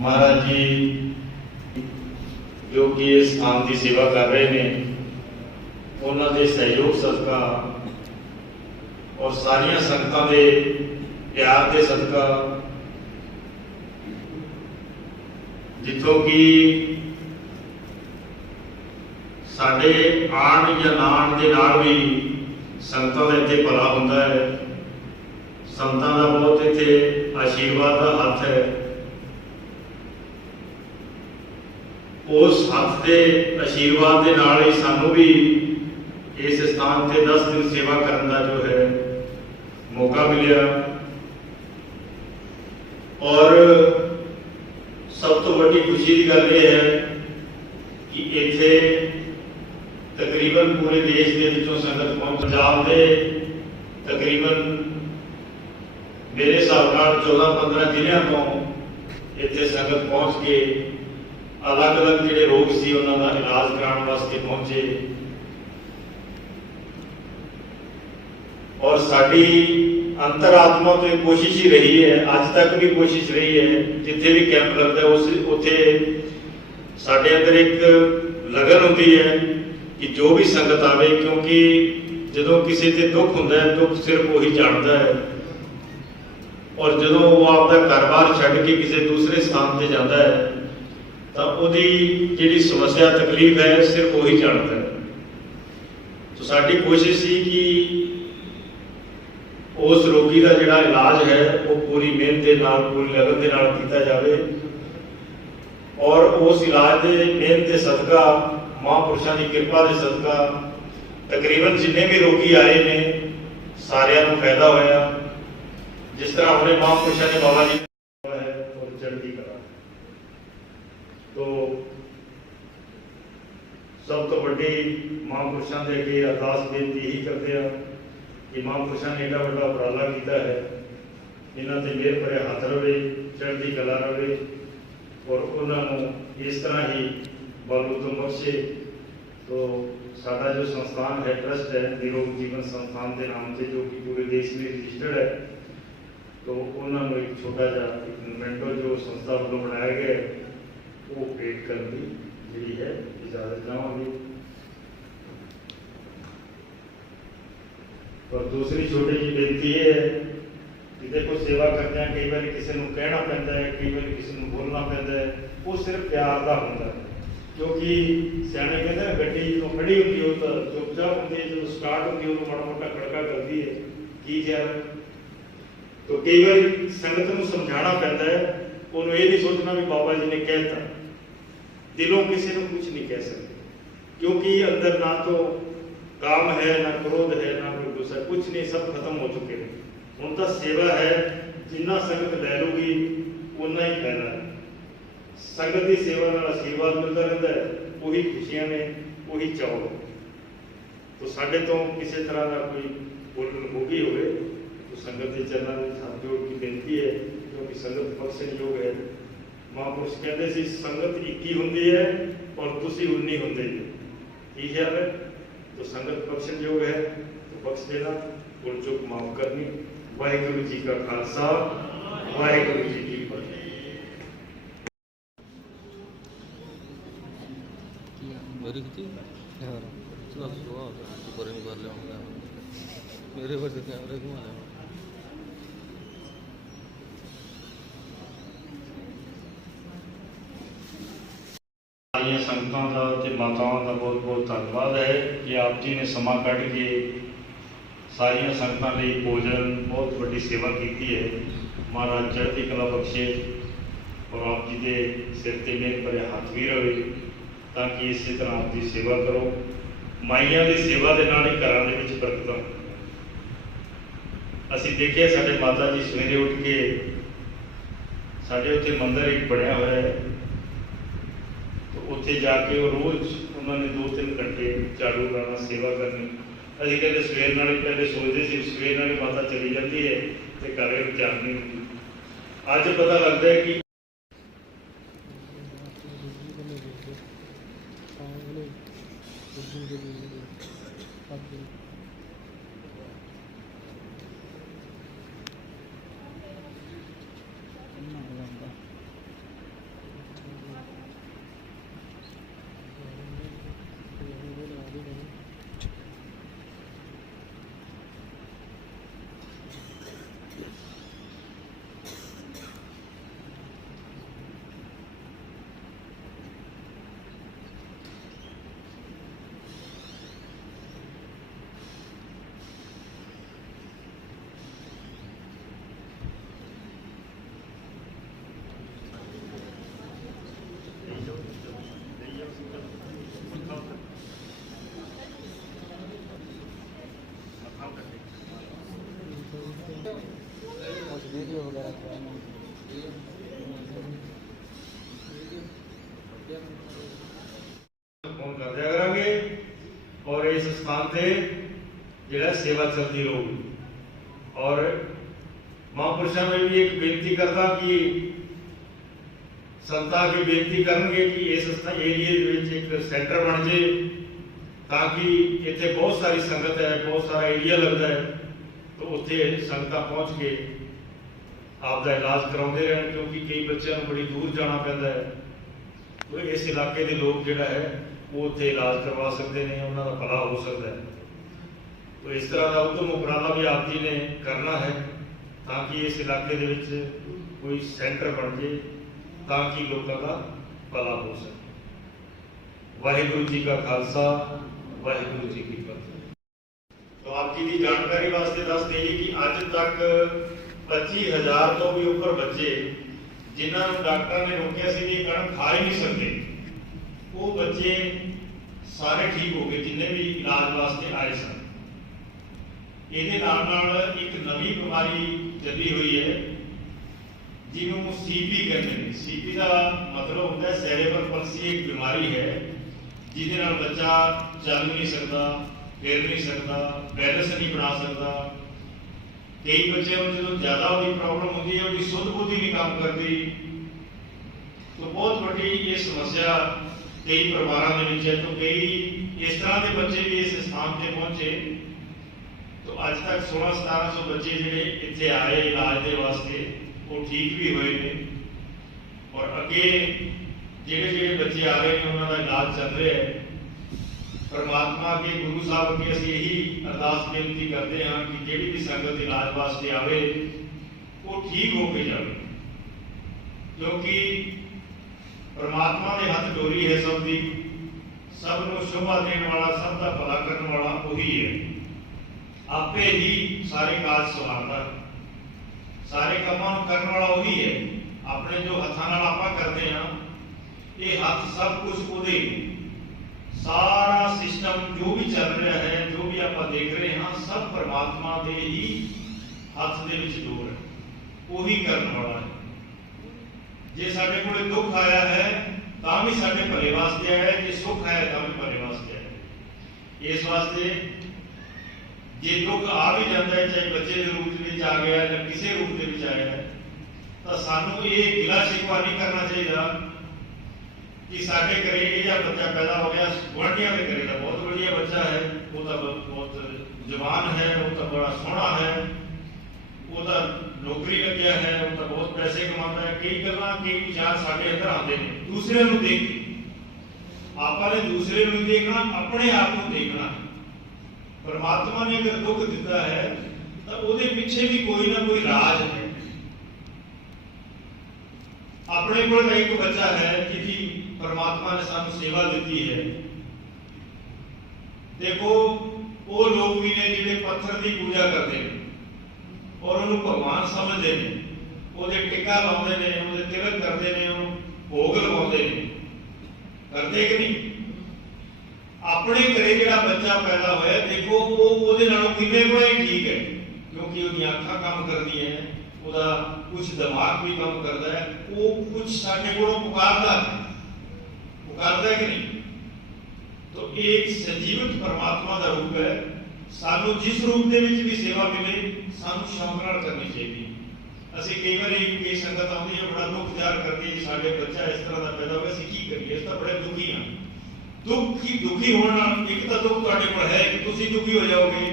महाराज जी जो कि इस स्थान की सेवा कर रहे हैं, उन्होंने सहयोग सदका और सारिया संगतां दे प्यार के सदका जिथों कि साडे आण या ना आण दे नाल भी संगतां दा इत्थे भला हुंदा है। संगतां दा बहुत इत्थे आशीर्वाद का हथ है। उस हथ के आशीर्वाद के नाल ही सानू भी इस स्थान से 10 दिन सेवा करने का जो है मौका मिला। और सब तो बड़ी खुशी की गल यह है कि इत्थे तकरीबन पूरे देश के विचों संगत पहुंच, पंजाब के तकरीबन मेरे हिसाब नाल 14-15 जिलों तो इत्थे संगत पहुंच के अलग अलग जिहड़े रोग सी उन्हां दा इलाज कराने वास्ते पहुंचे। और साडी अंतरात्मा तो एक कोशिश ही रही है, अज तक भी कोशिश रही है, जिथे भी कैंप लगता है उस उत्थे साडे अंदर एक लगन होती है कि जो भी संगत आवे, क्योंकि जदों किसी ते दुख हुंदा है दुख सिर्फ वही जानता है। और जदों वो आपका घर-बार छड्ड के किसी दूसरे स्थान पर जाता है तो उहदी जिहड़ी समस्या तकलीफ है सिर्फ वही जानता है। तो साडी कोशिश सी कि उस रोगी का जिहड़ा इलाज है वो पूरी मेहनत के नाल, पूरी लगन के नाल कीता जावे। और उस इलाज के मेहनत के सदका, महापुरुषों की कृपा के सदका तकरीबन जिन्ने भी रोगी आए ने सारिਆਂ ਨੂੰ फायदा होया। जिस तरह अपने महापुरुषों ने बाबा जी है और चढ़ती कला, तो सब तो बड़ी महापुरुषों के अगे अरदास बेनती यही करते हैं कि महापुरुषों ने एडा बड़ा उपराला किया है, इन्हों से मेहर भरे हाथ रहे, चढ़ती कला रहे और उन्होंने इस तरह ही बल उदम बख्शे। तो साडा जो संस्थान है, ट्रस्ट है निरोग जीवन संस्थान के नाम से, जो कि पूरे देश में रजिस्टर्ड है, तो उन्होंने एक छोटा जा एक मोमेंटो जो संस्था वालों बनाया गया है वो भेंट करने की जी है इजाजत चाहूँगी। और दूसरी छोटी जी बेनती है कि देखो सेवा करते हैं कई बार किसी को कहना पैंदा है, कई बार किसी को बोलना पैंदा है, वो सिर्फ प्यार का होता है। क्योंकि सियाने कहते हैं गड्डी जो खड़ी होती है तो चुपचाप होती है, जो स्टार्ट होती है वो माड़ा मोटा खड़का करती है की जाए। तो कई बार संगत को समझाना पैंदा है, उन्होंने ये नहीं सोचना भी बाबा जी ने कहता, दिलों किसी को कुछ नहीं कह सकते, क्योंकि अंदर ना तो काम है, ना क्रोध है, ना कोई गुस्सा, कुछ नहीं, सब खत्म हो चुके हैं। उन तो सेवा है, जिन्ना संगत लै लूगी उन्ना ही फायदा है। संगत की सेवा नाल आशीर्वाद मिलता रहता है, वही खुशियां ने, वही चाव। तो साढ़े तो किसी तरह का कोई बोलन हो गई होवे तो संगत के चरणों में हाथ जोड़ की बेनती है, क्योंकि संगत बख्शण योग है। महापुरुष कहते सी संगत 21 होंदी है और तुसी 19 होंदे जी, ठीक है। तो संगत बख्शण योग है, तो बख्श देना, भुल चूक माफ करनी। वाहिगुरू जी का खालसा, वाहिगुरू जी की फतेह। मेरे पर से कैमरा घुमा लिया। संगतां का ते मातावां का बहुत बहुत धन्यवाद है कि आप जी ने समा कढ़ के सारिया संगतां लई भोजन बहुत बड़ी सेवा की है। महाराज चढ़ती कला बख्शे और आप जी के सिर ते मेहर भरे हाथ भी रहे, ताकि इस तरह आपकी सेवा करो। माइयां की सेवा के नाल ही घरां दे विच बरकतां। असीं देखिआ साडे माता जी सवेरे उठ के साडे उत्थे मंदिर एक बनया होया है, तो उत्थे जाके वो रोज़ उन्होंने 2-3 घंटे झाड़ू लाना, सेवा करनी। असीं कहते सवेर नाल पहले सोचते सी सवेर नाल माता चली जाती है तो घर विचार नहीं होती। अज पता लगता है कि वगैरह कराना फोन कर दिया करांगे और इस स्थान से जिहड़ा सेवा चलती रहूगी। और महापुरुषों में भी एक बेनती करता कि संतां की बेनती करेंगे कि इस एरिए एक सेंटर बन जाए ताकि इतने बहुत सारी संगत है, बहुत सारा एरिया लगता है, तो उत्थे संगतां पहुँच के आपका इलाज कराते रहन, क्योंकि कई बच्चों को बड़ी दूर जाना पैंदा है। तो इस इलाके के लोग जिहड़ा है वो उत्थे इलाज करवा सकते हैं, उन्होंने भला हो सकता है। तो इस तरह का उद्यम उपराला भी आप जी ने करना है ताकि इस इलाके दे विच कोई सेंटर बन जाए ताकि लोगों का भला हो सके। वाहिगुरु जी का खालसा, वाहिगुरु जी की फतेह। तो आप जी की जानकारी वास्ते दस देइए कि अज तक 25,000 तो भी ऊपर बच्चे जिन्होंने डॉक्टर ने रोकिया सी कि कणक खा ही नहीं सकते, वो बच्चे सारे ठीक हो गए जिन्हें भी इलाज वास्ते आए सन। ਇਹਦੇ ਨਾਲ एक नवी बीमारी ਚੱਲੀ हुई है जिन्होंने सीपी कहते हैं। सीपी का मतलब होता है सैरेब्रल पल्सी, एक बीमारी है जिसके नाल बच्चा चल नहीं सकता, फिर नहीं सकता, बैलेंस नहीं बना सकता। कई बच्चे जो ज्यादा वो प्रॉब्लम होती है, उनकी शुद्ध बुद्धि नहीं काम करती। तो बहुत बड़ी ये समस्या कई परिवारों के विच है। तो कई इस तरह के बच्चे भी इस स्थान पर पहुंचे। तो अज तक 1600-1700 बच्चे जिहड़े इत्थे आए इलाज के वास्ते वो ठीक भी हुए हैं और अगे जिहड़े जिहड़े बच्चे आ रहे हैं उन्होंने इलाज चल रहा है। परमात्मा के गुरु साहब अगे असीं यही अरदास बेनती करते हैं कि जिहड़ी भी संगत इलाज वास्ते आवे वो ठीक होके जाए, क्योंकि परमात्मा के हथ डोरी है सबकी, सबनों शोभा देने वाला, सब का भला करने वाला वही है। आपे ही सारे काज संभालता है, सारे कामों करने वाला वही है। अपने जो हथां नाल आपां करते हैं ये हाथ सब कुछ उहदे, सारा सिस्टम जो भी चल रहा है, जो भी आप देख रहे हैं, सब परमात्मा के ही हाथ दे विच डोर है, वही करने वाला है। जे साडे कोल दुख आया है तां भी साडे भले वास्ते आया है, जे सुख आया तां भी भले वास्ते आया है। इस वास्ते जे दुख आ भी जाता है, चाहे बच्चे के रूप में आ गया या किसी रूप में आया है, तो सानू ये गिला शिकवा नहीं करना चाहिए कि साडे घरे यह बच्चा पैदा हो गया, गुआढ़ियां के घरे का बहुत बढ़िया बच्चा है, वो तो बहुत जवान है, वो तो बड़ा सोहना है, वो तो नौकरी लग्या है, वो तो बहुत पैसे कमाता है। कई गल्लां कई विचार साडे अंदर आते हैं दूसरे नूं देख के। आपने दूसरे नूं देखना, अपने आप को देखना है। परमात्मा ने अगर दुख दिता है तो उसके पीछे भी कोई ना कोई राज है। अपने को एक बच्चा है कि परमात्मा ने सानू सेवा दी है। देखो वो लोग भी ने जिहड़े पत्थर की पूजा करते हैं और उन्हें भगवान समझते हैं, वो टिक्का लाते हैं, वो तिलक करते हैं, भोग लगाते हैं, करते कि नहीं? अपने घरे जिहड़ा बच्चा पैदा होया, देखो वो उहदे नालों किन्ने गुणा ही ठीक है, क्योंकि उहदी अखां काम करदी है, उहदा कुछ दिमाग भी काम करता है, वो कुछ साडे कोलों पुकारदा है कि नहीं? तो एक सजीवत परमात्मा का रूप है। सानू जिस रूप दे विच भी सेवा मिले सानू शौक नाल करनी चाहिए। असीं कई बार कई संगत आउंदी है, बड़ा दुख ज़ाहिर करदी है कि साडे बच्चा इस तरह का पैदा होया, असीं की करिए, इस तां बड़े दुखी हां। दुखी होना एक तो दुख तुहाडे कोल है कि तुसीं दुखी हो जाओगे,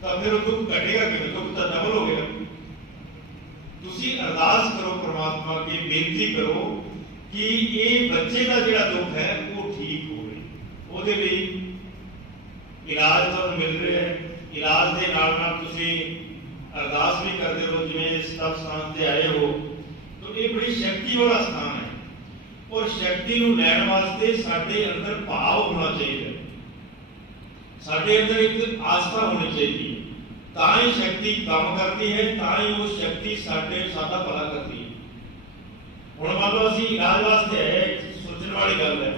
तो फिर वो दुख घटेगा किवें? दुख तो डबल हो गया। तुसीं अरदास करो परमात्मा की, बेनती करो कि ये बच्चे का जिहड़ा दुख है वो ठीक होवे। ਉਹਦੇ ਲਈ इलाज ਤੁਹਾਨੂੰ मिल रहा है। इलाज के नाल तुसीं अरदास भी करते हो, जिवें इस तप स्थान से आए हो, तो ये बड़ी शक्ति वाला स्थान है और शक्ति को लैण वास्ते साडे अंदर भाव होना चाहिए, साडे अंदर एक आस्था होनी चाहिए, तां ही शक्ति काम करती है, तां ही वो शक्ति साडा भला करती है। हुण मान लो असीं इलाज वास्ते आए, सोचने वाली गल है,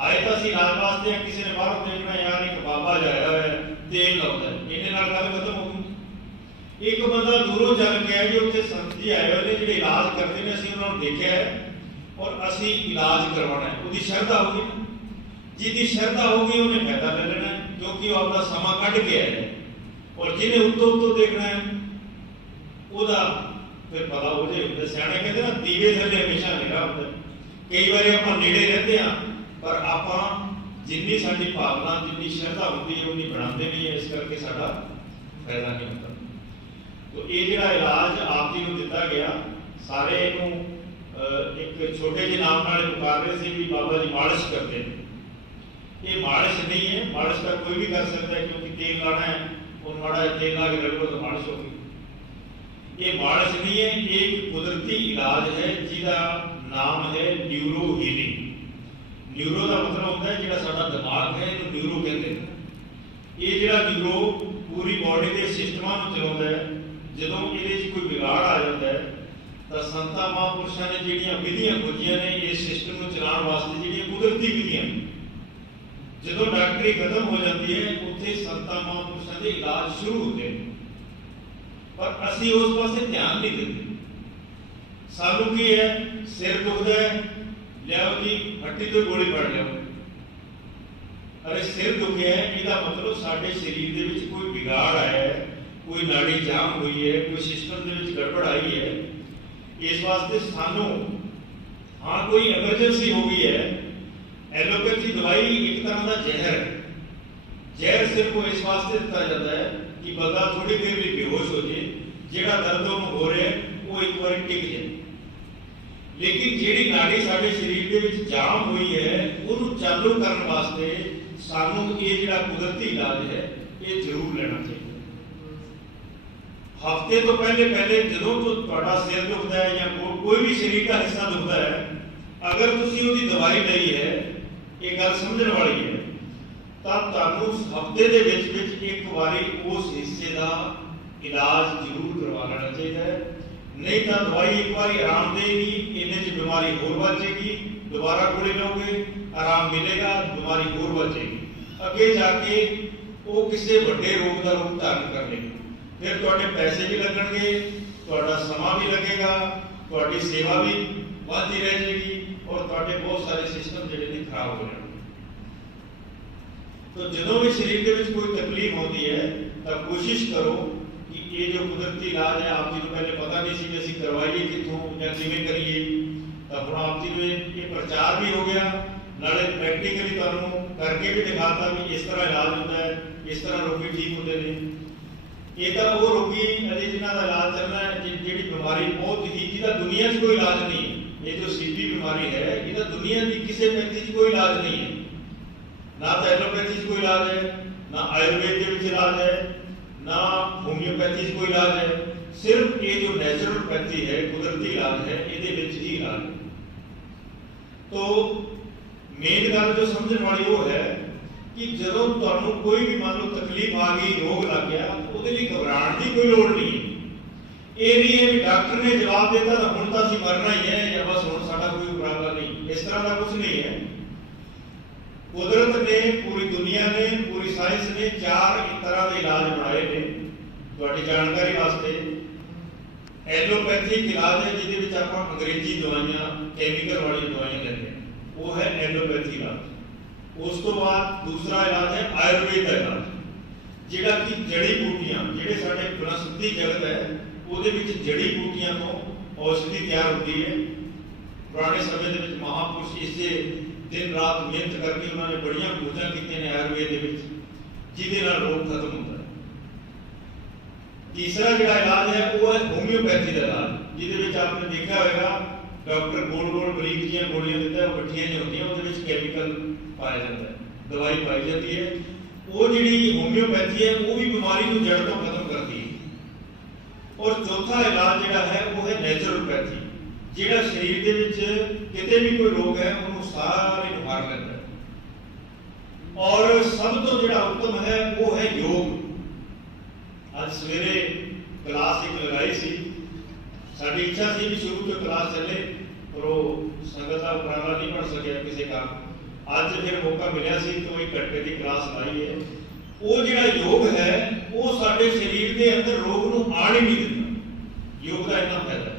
आए तो असीं इलाज वास्ते किसी ने बाहरों देखना यार एक बाबा जाया है तेल लाउंदा है, इन्ने नाल गल खत्म हो गई। एक बंदा दूरों चल के आया जी, उत्थे संत जी आए हुए ने जिहड़े इलाज करते हैं, असीं उन्होंने देखा है और असीं इलाज करवाना है। उसकी शरधा होगी ना, जिसकी शरधा होगी उन्हें फायदा ले लेना है, क्योंकि वो अपना समा कढ़ के आया है। और जिन्हें उत्तों उत्तों देखना है ਉਹਦਾ फिर पता हो जाए। सियाणे कहते ना दीवे थले हमेशा हनेरा होता। कई बार आप नेड़े रहते हैं पर आप जिन्नी साडी भावना जिन्नी शरधा होती है उन्नी बनाते नहीं है, इस करके साडा फायदा नहीं होता। तो ये जिहड़ा इलाज आप जी को दिता गया, सारे इनू एक छोटे जे नाम नाल पुकार रहे थे भी बाबा जी मालिश करते हैं। ये मालिश नहीं है, मालिश का कोई भी कर सकता है, क्योंकि तेल लाना है और माड़ा तेल ला के रखो तो मालिश होगी। ये मालिश नहीं है, एक कुदरती इलाज है जिसका नाम है न्यूरो हीलिंग। न्यूरो का मतलब होता है जिहड़ा साडा दिमाग है, इहनूं न्यूरो कहते हैं। ये जिहड़ा न्यूरो पूरी बॉडी के सिस्टमां नूं चलाउंदा है। जदों इहदे च कोई बिगाड़ आ जाता है तो संतां महापुरुषां ने जिहड़ियां विधियां खोजियां ने इस सिस्टम नूं चलाउण वास्ते, जिहड़ियां कुदरती विधियां, जदों डॉक्टरी खत्म हो जाती है उत्थे संतां महापुरुषां दे इलाज शुरू होते हैं। पर असी उस पासे ध्यान नहीं देते। सानू की है, सिर दुखदा है, लियाओ जी हट्टी तो गोली पड़ लियाओ। अरे सिर दुखिया है, इसका मतलब साडे शरीर दे विच कोई बिगाड़ आया है, कोई नाड़ी जाम हुई है, कोई सिस्टम दे विच गड़बड़ आई है। इस वास्ते सानू हाँ कोई एमरजेंसी हो गई है। एलोपैथी दवाई एक तरह का जहर है। जहर सिर्फ इस वास्ते दिता जाता है कि बंदा थोड़ी देर लिए बेहोश हो जाए, जिहड़ा दर्द हो रहा है वो एक बार टिक जाए। लेकिन जिहड़ी नाड़ी साडे शरीर दे विच जाम हुई है उहनूं चालू करन वास्ते सानू ये जिहड़ा कुदरती इलाज है ये जरूर लेना चाहिए। हफ्ते तो पहले जदों तो तुहाडा सिर दुखदा है या कोई भी शरीर का हिस्सा दुखदा है, अगर तुसीं उहदी दवाई लई है, ये गल समझण वाली है, तब तुहानूं हफ्ते दे विच एक बारी उस हिस्से का इलाज जरूर करवा लेना चाहिए। नहीं तो दवाई एक बार आराम देगी, इन्हें च बीमारी होर बचेगी, दोबारा गोली लोगे आराम मिलेगा, बीमारी होर बचेगी, अगे जाके वो किसी बड़े रोग का रूप धारण कर लेगी। फिर तुहाडे पैसे भी लगणगे, तुहाडा समा भी लगेगा, तुहाडी सेवा भी बढ़ती रह जाएगी और तुहाडे बहुत सारे सिस्टम जिहड़े ने खराब हो जाएंगे। तो जदों भी शरीर के विच कोई तकलीफ होती है तो कोशिश करो कि ये जो कुदरती इलाज है, आप जी को पहले पता नहीं सी कि असीं करवाइए कित्थों या किवें करिए, तो हुण आप जी नूं ये प्रचार भी हो गया, नाले प्रैक्टिकली तुहानूं करके भी दिखाता भी इस तरह इलाज होता है, इस तरह रोगी ठीक होते हैं। ये तो वो रोगी अजे जिन्हां दा इलाज चलना है जिहड़ी बीमारी बहुत ही जिहदा दुनिया 'च कोई इलाज नहीं है। ये जो सीपी बीमारी है इहदा दुनिया की किसी पैथी 'च कोई इलाज नहीं है, ना तो एलोपैथी कोई इलाज है, ना आयुर्वेद के इलाज है, ना होम्योपैथी कोई इलाज है। सिर्फ ये जो नेचुरलपैथी है, कुदरती इलाज है, ये ही इलाज है। तो मेन गल जो समझने वाली वो है कि जदों तुहानूं कोई भी मान लो तकलीफ आ गई, रोग लग गया, उसके लिए घबराने की कोई लोड़ नहीं है। ये नहीं है भी डॉक्टर ने जवाब देता तो हुण तां असीं मरना ही है या बस हुण साडा कोई उपराला नहीं, इस तरह का कुछ नहीं है। कुदरत ने, पूरी दुनिया ने, पूरी साइंस ने 4 तरह के इलाज बनाए ने। तुहाडी जानकारी वास्ते एलोपैथिक इलाज है जिहदे विच आपां अंग्रेजी दवाइयां, कैमिकल वाली दवाइयां लेंदे हैं, वो है एलोपैथी इलाज। उस तो बाद दूसरा इलाज है आयुर्वेद का इलाज, जिहड़ा कि जड़ी बूटियां, जिहड़े साडे वनस्पति जगत है ਉਹਦੇ ਵਿੱਚ जड़ी बूटियां तो औषधि तैयार होती है। पुराने समय के महापुरुष इससे दिन रात मेहनत करके उन्होंने बड़िया खोजा की ने आयुर्वेद के जिहदे नाल रोग खत्म होता है। तीसरा जो इलाज है वो है होम्योपैथी का इलाज, जिहदे आपने देखा होगा डॉक्टर गोल गोल बरीक जी गोलियां देता है, भट्ठियां जो होती हैं उसके कैमिकल पाया जाता है, दवाई पाई जाती है। वो जी होम्योपैथी है वो भी बीमारी को जड़ तो खत्म करती है। और चौथा इलाज जिहड़ा है वो है नेचुरलपैथी, जिहड़ा शरीर दे विच किते भी कोई रोग है उन्होंने सारे मार लेता है। और सब तो जिहड़ा उत्तम है वो है योग। आज सवेरे क्लास एक लगाई सी, साडी इच्छा सी भी शुरू तो क्लास चले पर वो संगत का उपराला नहीं बन सकिया किसी कारण। अज फिर मौका मिला सी तो 1 घंटे की क्लास लाई है। ਉਹ ਜਿਹੜਾ ਯੋਗ ਹੈ ਉਹ ਸਾਡੇ ਸਰੀਰ ਦੇ ਅੰਦਰ ਰੋਗ ਨੂੰ ਆਣ ਹੀ ਨਹੀਂ ਦਿੰਦਾ। ਯੋਗ ਦਾ ਇੰਨਾ ਫਾਇਦਾ ਹੈ।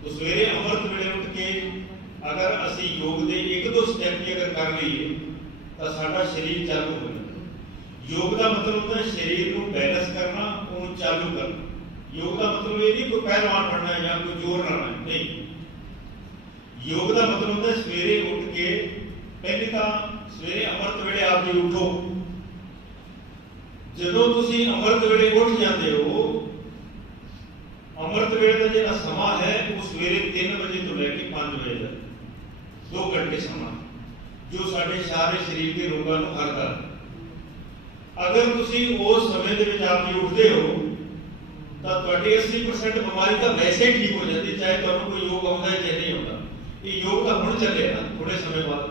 तो सवेरे अमृत वेले उठ के अगर असी योग के एक दो स्टैप भी अगर कर लीए तो साडा शरीर चालू हो जाता। योग का मतलब होता है शरीर को बैलेंस करना, उन्हें चालू करना। योग का मतलब ये नहीं कोई पहलवान बनना है या कोई जोर लाना है, नहीं। योग का मतलब होता है सवेरे उठ के पहले तो सवेरे अमृत वेले आप जी उठो। जदों तुसी अमृत वेले उठ जाते हो, अमृत वेले का जो समा है वो सवेरे 3 बजे तो लैके 5 बजे तक 2 घंटे समा जो साढ़े सारे शरीर के रोगों को हर कर। अगर तुसी उस समय दे विच आप जी उठते हो तो 80% बीमारी तो वैसे ही ठीक हो जाती, चाहे तुहानूं कोई योग आउंदा है चाहे नहीं आउंदा। ये योग तो हुण चले ना थोड़े समय बाद।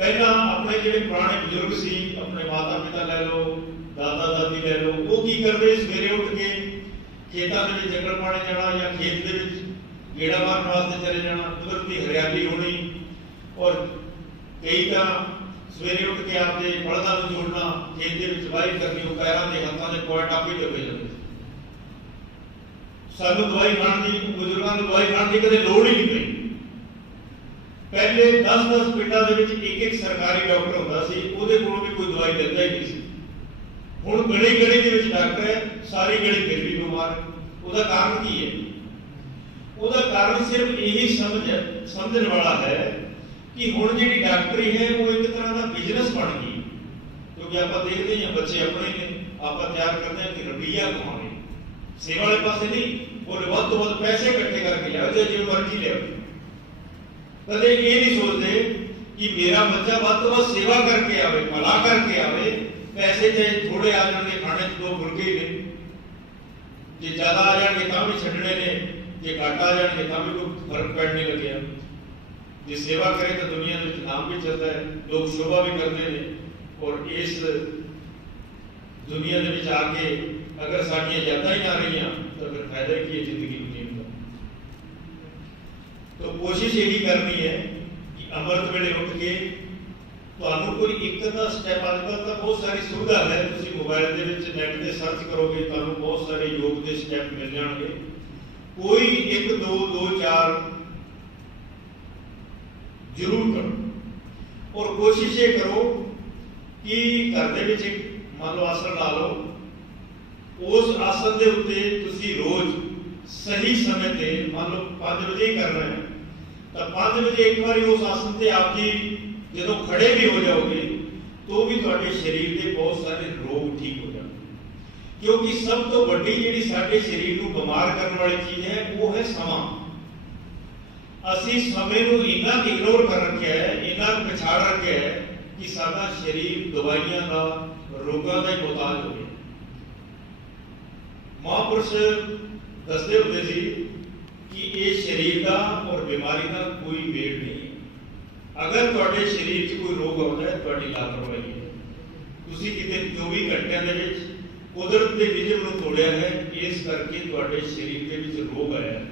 पहला अपने जो पुराने बुजुर्ग सी, अपने माता पिता लै लो, दादा दादी लै लो, वो की करते सवेरे उठ के खेतों के जंगल पाने जाना या खेत के गेड़ा मारने वास्ते चले जाना, कुदरती हरियाली होनी। और कई तो सवेरे उठ के आपके बलदा को जोड़ना, खेत के वाही करनी, वो पैरों के हाथों के पॉइंट आप ही दबे जाते। सानू दवाई खाने की, बुजुर्गों को दवाई खाने की कदे लोड़ ही नहीं पई। पहले 10-10 पिंडों के एक सरकारी डॉक्टर होता सी, उहदे कोलों भी कोई दवाई दिंदा ही नहीं सी। हुण गली गली दे विच डॉक्टर है, सारी गली फिर भी बीमार है। उसका कारण की है? उसका कारण सिर्फ यही समझने वाला है कि हुण जिहड़ी डॉक्टरी है वो एक तरह का बिजनेस बन गई। क्योंकि आप देखते हैं बच्चे अपने ने आप तैयार करते हैं कि रुपया कमाने, सेवा वाले पासे नहीं, और वध तो वध पैसे इकट्ठे करके लिया चाहे जो मर्जी लिया। कदे ये नहीं सोचते कि मेरा बच्चा वध तो वध सेवा करके आवे, भला करके आवे। पैसे चाहे थोड़े आ जाएंगे, खाने 2 फुलके ही ने, जे ज्यादा आ जाएंगे तो भी छड्डने ने, जे घट आ जाएंगे तो भी कोई फर्क पड़ने लगे। जे सेवा करे तो दुनिया में नाम भी चलता है, लोग शोभा भी करते हैं। और इस दुनिया के आके अगर साड़ियाँ यादा ही ना रही तो फिर फायदा की है जिंदगी जीने का। तो कोशिश यही करनी है कि अमृत वेले उठ के ਤੁਹਾਨੂੰ कोई एक का स्टैप आजकल तो बहुत सारी सुविधा है, तुम मोबाइल के नैट से सर्च करोगे तो बहुत सारे योग के स्टैप मिल जाएंगे। कोई 1 2 2 4 जरूर करो। और कोशिश ये करो कि घर के मान लो आसन ला लो, उस आसन के उत्ते तुसी रोज सही समय पे मान लो 5 बजे ही करना है तो 5 बजे एक बार उस आसन से आप जी जो खड़े भी हो जाओगे तो भी थोड़े शरीर के बहुत सारे रोग ठीक हो जाएंगे। क्योंकि सब तो बड़ी जी साडे शरीर को बीमार करने वाली चीज है वो है समा। असी समय को इन्ना इग्नोर कर रखा है, इन्ना पछाड़ रखा है कि साडा शरीर दवाइयां का, रोगों का ही मोहताज हो गया। महापुरुष दसते होते थे कि ये शरीर का और बीमारी का कोई मेल नहीं है। अगर तुहाडे शरीर च कोई रोग आता है तुहाडी लापरवाही है। तुसीं किते 24 घंटिਆਂ ਦੇ ਵਿੱਚ कुदरत के नियम ਨੂੰ तोड़िया है, इस करके तुहाडे शरीर के विच रोग आया है।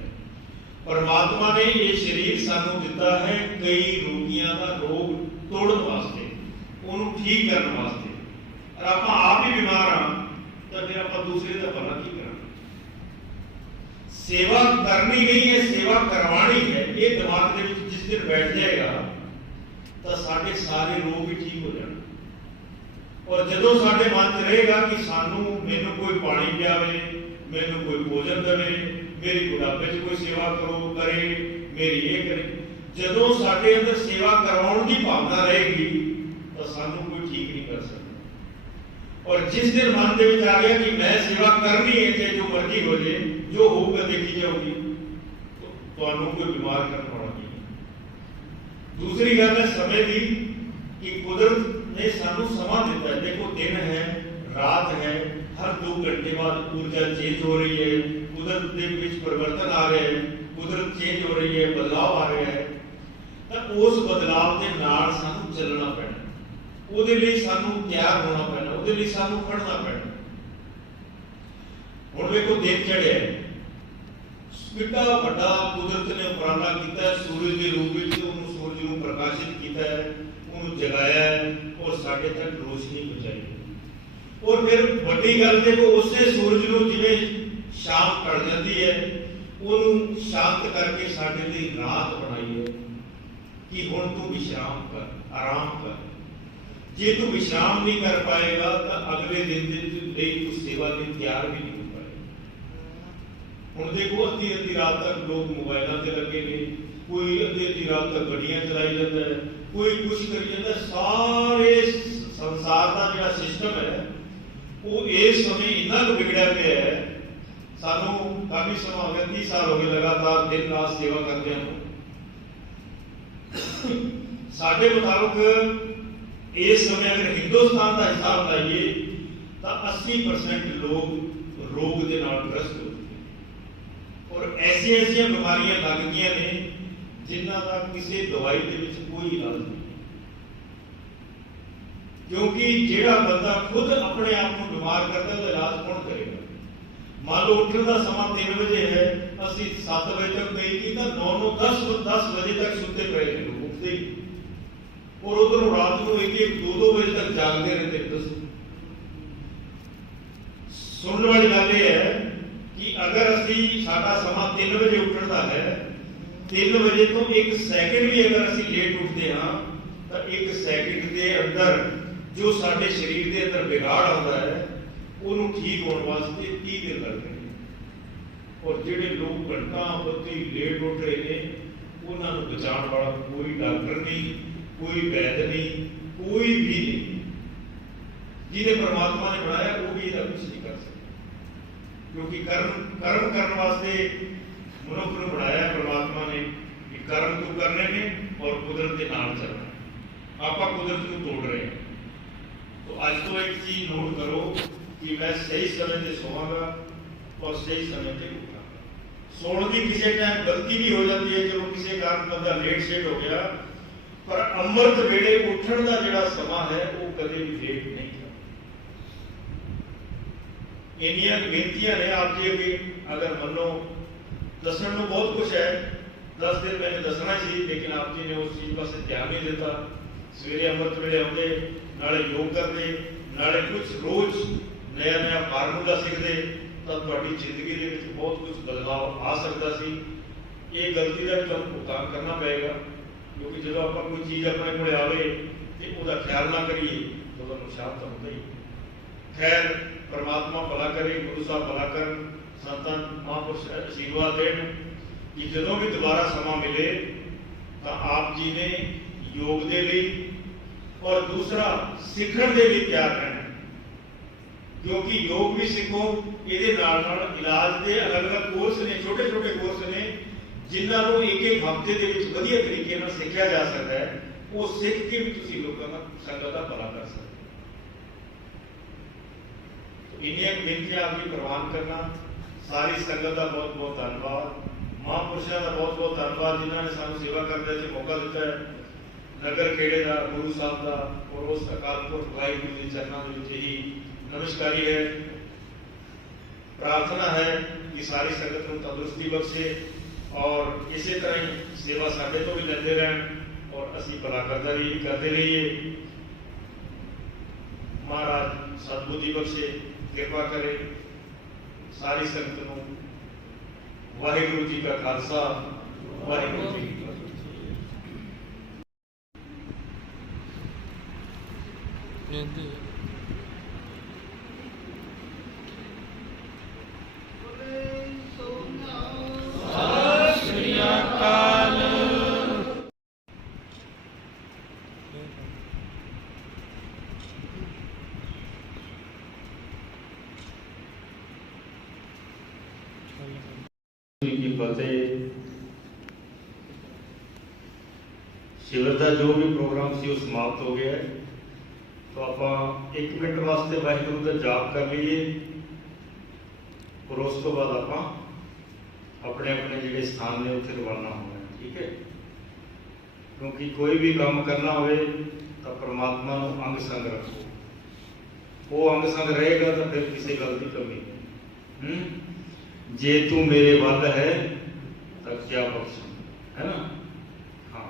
परमात्मा ने ये शरीर सानू दिता है कई रोगियों का रोग तोड़न वास्ते, उन्होंने ठीक करने वास्ते। और आप ही बीमार हाँ तो फिर आप दूसरे का भला की करना। सेवा करनी नहीं है, सेवा करवानी है। ये दिमाग के विच जिस दिन बैठ जाएगा तो साढ़े सारे रोग भी ठीक हो जाए। और जो साढ़े मन च रहेगा कि सानू मैनू कोई पानी पियावे, मैनू कोई भोजन देवे, मेरी बुढ़ापे च कोई सेवा करो करे, मेरी ये करे, जो साढ़े अंदर सेवा करवाने की भावना रहेगी तो सानू कोई ठीक नहीं कर सकता। और जिस दिन मन के विच आ गया कि मैं सेवा करनी है चाहे जो मर्जी हो जाए, जो होगा देखी जाऊगी, तो तुहानू कोई बीमार करने वाला नहीं। दूसरी गल है समय की कि कुदरत ने सानू समा दिता है। देखो दिन है, रात है, हर 2 घंटे बाद ऊर्जा चेंज हो रही है, कुदरत के बीच परिवर्तन आ रहे हैं, कुदरत चेंज हो रही है, बदलाव आ रहा है। तो उस बदलाव के नाल सानू चलना पैना, ਉਹਦੇ ਲਈ ਸਾਨੂੰ ਤਿਆਰ ਹੋਣਾ ਪੈਣਾ, ਉਹਦੇ ਲਈ ਸਾਨੂੰ ਖੜਨਾ ਪੈਣਾ। ਹੁਣ ਵੇਖੋ ਦਿਨ ਚੜਿਆ, ਕਿੰਨਾ ਵੱਡਾ ਕੁਦਰਤ ਨੇ ਉਪਰਾਲਾ ਕੀਤਾ, ਸੂਰਜ ਦੇ ਰੂਪ ਵਿੱਚ ਉਹਨੂੰ ਸੂਰਜ ਨੂੰ ਪ੍ਰਕਾਸ਼ਿਤ ਕੀਤਾ ਹੈ। ਉਹਨੂੰ ਜਗਾਇਆ ਔਰ ਸਾਡੇ ਤੱਕ ਰੋਸ਼ਨੀ ਪਹੁੰਚਾਈ। ਔਰ ਫਿਰ ਵੱਡੀ ਗੱਲ ਦੇਖੋ, ਉਸੇ ਸੂਰਜ ਨੂੰ ਜਿਵੇਂ ਸ਼ਾਮ ਢਲ ਜਾਂਦੀ ਹੈ ਉਹਨੂੰ ਸ਼ਾਂਤ ਕਰਕੇ ਸਾਡੇ ਲਈ ਰਾਤ ਬਣਾਈ ਹੈ ਕਿ ਹੁਣ ਤੂੰ ਵਿਸ਼ਰਾਮ ਕਰ, ਆਰਾਮ ਕਰ। ਜੇ ਤੂੰ ਵਿਸ਼ਰਾਮ ਨਹੀਂ ਕਰ ਪਾਏਗਾ ਤਾਂ ਅਗਲੇ ਦਿਨ ਦੇ ਲਈ ਤੂੰ ਸੇਵਾ ਲਈ ਤਿਆਰ ਵੀ ਨਹੀਂ ਹੋ ਪਾਏਗਾ। ਹੁਣ ਦੇਖੋ ਅੱਧੀ ਰਾਤ ਤੱਕ ਲੋਕ ਮੋਬਾਈਲਾਂ ਤੇ ਲੱਗੇ ਨੇ, ਕੋਈ ਅੱਧੀ ਰਾਤ ਤੱਕ ਗੱਡੀਆਂ ਚਲਾਈ ਜਾਂਦਾ ਹੈ, ਕੋਈ ਕੁਛ ਕਰੀ ਜਾਂਦਾ। ਸਾਰੇ ਸੰਸਾਰ ਦਾ ਜਿਹੜਾ ਸਿਸਟਮ ਹੈ ਉਹ ਇਸ ਸਮੇਂ ਇੰਨਾ ਕੁ ਵਿਗੜਿਆ ਪਿਆ ਹੈ। ਸਾਨੂੰ ਕਾਫੀ ਸਮਾਂ ਹੋ ਗਿਆ, 30 ਸਾਲ ਹੋ ਗਏ ਲਗਾਤਾਰ ਦਿਨ ਰਾਤ ਸੇਵਾ ਕਰਦੇ ਹਾਂ। ਸਾਡੇ ਮੁਤਾਬਕ ਇਸ ਸਮੇਂ ਅਗਰ ਹਿੰਦੁਸਤਾਨ ਦਾ ਹਿਸਾਬ ਲਾਈਏ ਤਾਂ 80% ਲੋਕ ਰੋਗ ਦੇ ਨਾਲ ਗ੍ਰਸਤ ਹੋ ਚੁੱਕੇ ਔਰ ਐਸੀਆਂ ਬਿਮਾਰੀਆਂ ਲੱਗ ਗਈਆਂ ਨੇ ਜਿਨ੍ਹਾਂ ਦਾ ਕਿਸੇ ਦਵਾਈ ਦੇ ਵਿੱਚ ਕੋਈ ਇਲਾਜ ਨਹੀਂ। ਕਿਉਂਕਿ ਜਿਹੜਾ ਬੰਦਾ ਖੁਦ ਆਪਣੇ ਆਪ ਨੂੰ ਬਿਮਾਰ ਕਰਦਾ ਉਹਦਾ ਇਲਾਜ ਕੌਣ ਕਰੇਗਾ? ਮੰਨ ਲਓ ਉੱਠਣ ਦਾ ਸਮਾਂ 3 ਵਜੇ ਹੈ, ਅਸੀਂ 7 ਵਜੇ ਤੱਕ ਨਹੀਂ ਕੀਤਾ, 9 10 ਵਜੇ ਤੱਕ ਸੁੱਤੇ ਪਏ ਨੇ ਲੋਕ, ਉੱਠਦੇ ਹੀ। ਔਰ ਉਧਰੋਂ ਰਾਤ ਨੂੰ 1-2 ਵਜੇ ਤੱਕ ਜਾਗਦੇ ਰਹਿੰਦੇ। ਦੱਸੋ, ਸੁਣਨ ਵਾਲੀ ਗੱਲ ਇਹ ਹੈ ਕਿ ਅਗਰ ਅਸੀਂ ਸਾਡਾ ਸਮਾਂ 3 ਵਜੇ ਉੱਠਣ ਦਾ ਹੈ, 3 ਵਜੇ ਤੋਂ 1 ਸੈਕਿੰਡ ਵੀ ਅਗਰ ਅਸੀਂ ਲੇਟ ਉੱਠਦੇ ਹਾਂ ਤਾਂ 1 ਸੈਕਿੰਡ ਦੇ ਅੰਦਰ ਜੋ ਸਾਡੇ ਸਰੀਰ ਦੇ ਅੰਦਰ ਵਿਗਾੜ ਆਉਂਦਾ ਹੈ ਉਹਨੂੰ ਠੀਕ ਹੋਣ ਵਾਸਤੇ 30 ਦਿਨ ਲੱਗਦੇ ਨੇ। ਔਰ ਜਿਹੜੇ ਲੋਕ ਘੰਟਾ ਬੱਧੀ ਲੇਟ ਉੱਠ ਰਹੇ ਨੇ ਉਹਨਾਂ ਨੂੰ ਬਚਾਉਣ ਵਾਲਾ ਕੋਈ ਡਾਕਟਰ ਨਹੀਂ, ਕੋਈ ਵੈਦ ਨਹੀਂ, ਕੋਈ ਵੀ ਨਹੀਂ। ਜਿਹਨੇ ਪਰਮਾਤਮਾ ਨੇ ਬਣਾਇਆ ਉਹ ਵੀ ਇਹਦਾ ਕੁਝ ਨਹੀਂ ਕਰ ਸਕਦਾ। ਕਿਉਂਕਿ ਕਰਮ ਕਰਨ ਵਾਸਤੇ ਮਨੁੱਖ ਨੂੰ ਬਣਾਇਆ ਪਰਮਾਤਮਾ ਨੇ ਕਿ ਕਰਮ ਤੂੰ ਕਰਨੇ ਨੇ ਔਰ ਕੁਦਰਤ ਦੇ ਨਾਲ ਚੱਲਣਾ। ਆਪਾਂ ਕੁਦਰਤ ਨੂੰ ਤੋੜ ਰਹੇ ਹਾਂ। ਅੱਜ ਤੋਂ ਇੱਕ ਚੀਜ਼ ਨੋਟ ਕਰੋ ਕਿ ਮੈਂ ਸਹੀ ਸਮੇਂ ਤੇ ਸੋਵਾਂਗਾ ਔਰ ਸਹੀ ਸਮੇਂ ਤੇ ਉੱਠਾਂਗਾ। ਸੌਣ ਦੀ ਕਿਸੇ ਟਾਈਮ ਗਲਤੀ ਵੀ ਹੋ ਜਾਂਦੀ ਹੈ, ਚਲੋ ਕਿਸੇ ਕਾਰਨ ਬੰਦਾ ਲੇਟ ਸ਼ੇਟ ਹੋ ਗਿਆ, ਪਰ ਅੰਮ੍ਰਿਤ ਵੇਲੇ ਉੱਠਣ ਦਾ ਜਿਹੜਾ ਸਮਾਂ ਹੈ ਉਹ ਕਦੇ ਵੀ ਲੇਟ ਨਹੀਂ ਹੁੰਦਾ। ਇੰਨੀਆਂ ਬੇਨਤੀਆਂ ਨੇ ਆਪ ਜੀ ਅੱਗੇ। ਅਗਰ ਮੰਨੋ ਦੱਸਣ ਨੂੰ ਬਹੁਤ ਕੁਛ ਹੈ, 10 ਦਿਨ ਮੈंने ਦੱਸਣਾ ਸੀ, ਲੇਕਿਨ ਆਪ ਜੀ ਨੇ ਉਸ ਚੀਜ਼ ਪਾਸੇ ਧਿਆਨ ਨਹੀਂ ਦਿੱਤਾ। ਸਵੇਰੇ ਅੰਮ੍ਰਿਤ ਵੇਲੇ ਆਉਂਦੇ, ਨਾਲੇ ਯੋਗ ਕਰਦੇ, ਨਾਲੇ ਕੁਝ ਰੋਜ਼ ਨया ਫਾਰਮੂਲਾ ਸਿੱਖਦੇ ਤਾਂ ਤੁਹਾਡੀ ਜ਼ਿੰਦਗੀ ਦੇ ਵਿੱਚ ਬਹੁਤ ਕੁਝ ਬਦਲਾਅ ਆ ਸਕਦਾ ਸੀ। ਇਹ ਗਲਤੀ ਦਾ ਤੁਹਾਨੂੰ ਭੁਗਤਾਨ ਕਰਨਾ ਪਏਗਾ, ਕਿਉਂਕਿ ਜਦੋਂ ਆਪਾਂ ਕੋਈ ਚੀਜ਼ ਆਪਣੇ ਕੋਲ ਆਵੇ ਤੇ ਉਹਦਾ ਖਿਆਲ ਨਾ ਕਰੀਏ ਤਾਂ ਉਹਦਾ ਨੁਕਸਾਨ ਤਾਂ ਹੁੰਦਾ ਹੀ। ਖੈਰ, ਪਰਮਾਤਮਾ ਭਲਾ ਕਰੇ, ਗੁਰੂ ਸਾਹਿਬ ਭਲਾ ਕਰਨ, ਸੰਤਾਂ ਮਹਾਂਪੁਰਸ਼ ਆਸ਼ੀਰਵਾਦ ਦੇਣ ਕਿ ਜਦੋਂ ਵੀ ਦੁਬਾਰਾ ਸਮਾਂ ਮਿਲੇ ਤਾਂ ਆਪ ਜੀ ਨੇ ਯੋਗ ਦੇ ਲਈ ਔਰ ਦੂਸਰਾ ਸਿੱਖਣ ਦੇ ਲਈ ਤਿਆਰ ਰਹਿਣਾ। ਕਿਉਂਕਿ ਯੋਗ ਵੀ ਸਿੱਖੋ, ਇਹਦੇ ਨਾਲ ਇਲਾਜ ਦੇ ਅਲੱਗ-ਅਲੱਗ ਕੋਰਸ ਨੇ, ਛੋਟੇ-ਛੋਟੇ ਕੋਰਸ ਨੇ ਜਿਨ੍ਹਾਂ ਨੂੰ ਇੱਕ ਹਫ਼ਤੇ ਦੇ ਵਿੱਚ ਵਧੀਆ ਤਰੀਕੇ ਨਾਲ ਸਿੱਖਿਆ ਜਾ ਸਕਦਾ ਹੈ। ਉਹ ਸਿੱਖ ਕੇ ਵੀ ਤੁਸੀਂ ਲੋਕਾਂ ਦਾ, ਸੰਗਤ ਦਾ ਭਲਾ ਕਰ ਸਕਦੇ ਹੋ। ਇੰਨੀਆਂ ਬੇਨਤੀਆਂ ਆਪ ਜੀ ਪ੍ਰਵਾਨ ਕਰਨਾ। ਸਾਰੀ ਸੰਗਤ ਦਾ ਬਹੁਤ ਬਹੁਤ ਧੰਨਵਾਦ। ਮਹਾਂਪੁਰਸ਼ਾਂ ਦਾ ਬਹੁਤ ਬਹੁਤ ਧੰਨਵਾਦ ਜਿਨ੍ਹਾਂ ਨੇ ਸਾਨੂੰ ਸੇਵਾ ਕਰਨ ਦਾ ਮੌਕਾ ਦਿੱਤਾ ਹੈ। ਨਗਰ ਖੇੜੇ ਦਾ, ਗੁਰੂ ਸਾਹਿਬ ਦਾ ਔਰ ਉਸ ਅਕਾਲ ਪੁਰਖ ਵਾਹਿਗੁਰੂ ਦੇ ਚਰਨਾਂ ਦੇ ਵਿੱਚ ਹੀ ਨਮਸਕਾਰੀ ਹੈ। ਪ੍ਰਾਰਥਨਾ ਹੈ ਕਿ ਸਾਰੀ ਸੰਗਤ ਨੂੰ ਤੰਦਰੁਸਤੀ ਬਖਸ਼ੇ ਔਰ ਇਸੇ ਤਰ੍ਹਾਂ ਹੀ ਸੇਵਾ ਸਾਡੇ ਤੋਂ ਵੀ ਲੈਂਦੇ ਰਹਿਣ ਔਰ ਅਸੀਂ ਭਲਾ ਕਰਦੇ ਰਹੀਏ। ਮਹਾਰਾਜ ਸਤਿਬੁੱਧੀ ਬਖਸ਼ੇ, ਕਿਰਪਾ ਕਰੇ। ਸਾਰੀ ਸੰਗਤ ਨੂੰ ਵਾਹਿਗੁਰੂ ਜੀ ਕਾ ਖਾਲਸਾ, ਵਾਹਿਗੁਰੂ ਜੀ ਕੀ ਫਤਿਹ। शिविर का जो भी प्रोग्राम सी समाप्त हो गया है, तो आप 1 मिनट वास्ते वाहिगुरू का जाप कर लीए और उस तो बाद आप अपने अपने जो स्थान ने उत्थे रवाना होना है। ठीक है, क्योंकि कोई भी काम करना हो तो परमात्मा को अंग संग रखो। वो अंग संग रहेगा तो फिर किसी गल की कमी नहीं। जे तू मेरे वल है तो क्या बख्श, है ना। हाँ,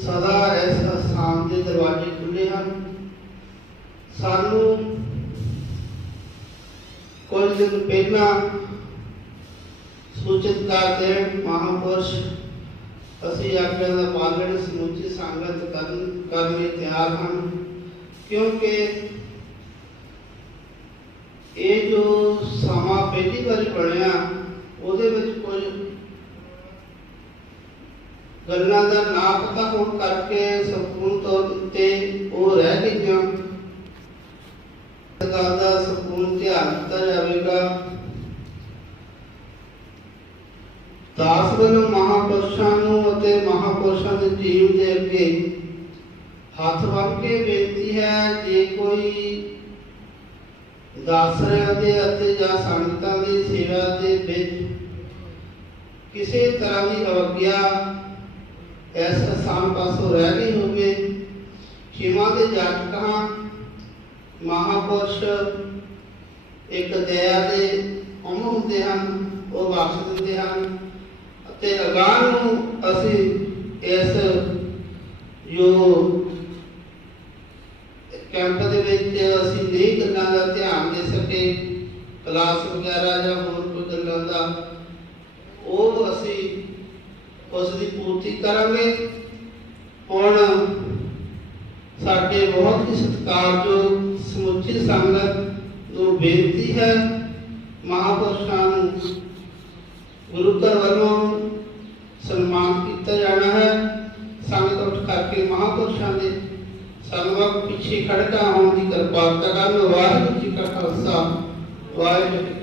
ਸਦਾ ਇਸ ਸਥਾਨ ਦੇ ਦਰਵਾਜ਼ੇ ਖੁੱਲੇ ਹਨ। ਸਾਨੂੰ ਕੁਝ ਦਿਨ ਪਹਿਲਾਂ ਸੂਚਿਤ ਕਰ ਦੇਣ ਮਹਾਂਪੁਰਸ਼ ਅਸੀਂ ਆਗਿਆ ਦਾ ਪਾਲਣ ਸਮੁੱਚੀ ਸੰਗਤ ਕਰਨ ਲਈ ਤਿਆਰ ਹਨ, ਕਿਉਂਕਿ ਇਹ ਜੋ ਸਮਾਂ ਪਹਿਲੀ ਵਾਰੀ ਬਣਿਆ ਉਹਦੇ ਵਿੱਚ ਕੁਝ ਗੱਲਾਂ ਦਾ ਨਾ ਪਤਾ ਹੋਣ ਕਰਕੇ ਸੰਪੂਰਨ ਤੌਰ ਉੱਤੇ ਉਹ ਰਹਿ ਗਈਆਂ। ਗੱਲ ਦਾ ਸੰਪੂਰਨ ਧਿਆਨ ਦਿੱਤਾ ਜਾਵੇਗਾ। ਦਾਸ ਵੱਲੋਂ ਮਹਾਂਪੁਰਸ਼ਾਂ ਨੂੰ ਅਤੇ ਮਹਾਂਪੁਰਸ਼ਾਂ ਦੇ ਟੀਮ ਦੇ ਅੱਗੇ ਹੱਥ ਬੰਨ੍ਹ ਕੇ ਬੇਨਤੀ ਹੈ, ਜੇ ਕੋਈ ਦਾਸਰਿਆਂ ਦੇ ਅਤੇ ਜਾਂ ਸੰਗਤਾਂ ਦੀ ਸੇਵਾ ਦੇ ਵਿੱਚ ਕਿਸੇ ਤਰ੍ਹਾਂ ਦੀ ਅਵਗਿਆ ਇਸ ਸਥਾਨ ਪਾਸੋਂ ਰਹਿ ਗਈ ਹੋਵੇ, ਖਿਮਾ ਦੇ ਜਾਚਕ ਹਾਂ। ਮਹਾਂਪੁਰਸ਼ ਇੱਕ ਦਇਆ ਦੇ ਅੰਮ ਹੁੰਦੇ ਹਨ, ਉਹ ਬਖਸ਼ ਦਿੰਦੇ ਹਨ ਅਤੇ ਅਗਾਂਹ ਨੂੰ ਅਸੀਂ ਇਸ ਜੋ ਕੈਂਪ ਦੇ ਵਿੱਚ ਅਸੀਂ ਨਹੀਂ ਗੱਲਾਂ ਦਾ ਧਿਆਨ ਦੇ ਸਕੇ, ਕਲਾਸ ਵਗੈਰਾ ਜਾਂ ਹੋਰ ਕੋਈ ਗੱਲਾਂ ਦਾ, ਉਹ ਅਸੀਂ ਉਸ ਦੀ ਪੂਰਤੀ ਕਰਾਂਗੇ। ਹੁਣ ਸਾਡੇ ਬਹੁਤ ਹੀ ਸਤਿਕਾਰਯੋਗ ਸਮੁੱਚੀ ਸੰਗਤ ਨੂੰ ਬੇਨਤੀ ਹੈ, ਮਹਾਂਪੁਰਸ਼ਾਂ ਨੂੰ ਗੁਰੂ ਘਰ ਵੱਲੋਂ ਸਨਮਾਨ ਕੀਤਾ ਜਾਣਾ ਹੈ। ਸੰਗਤ ਉੱਠ ਕਰਕੇ ਮਹਾਂਪੁਰਸ਼ਾਂ ਦੇ ਸਨਮਾਨ ਪਿੱਛੇ ਖੜਕਾ ਹੋਣ ਦੀ ਕਿਰਪਾਲਤਾ ਕਰਨ। ਵਾਹਿਗੁਰੂ ਜੀ ਕਾ ਖਾਲਸਾ, ਵਾਹਿਗੁਰੂ ਜੀ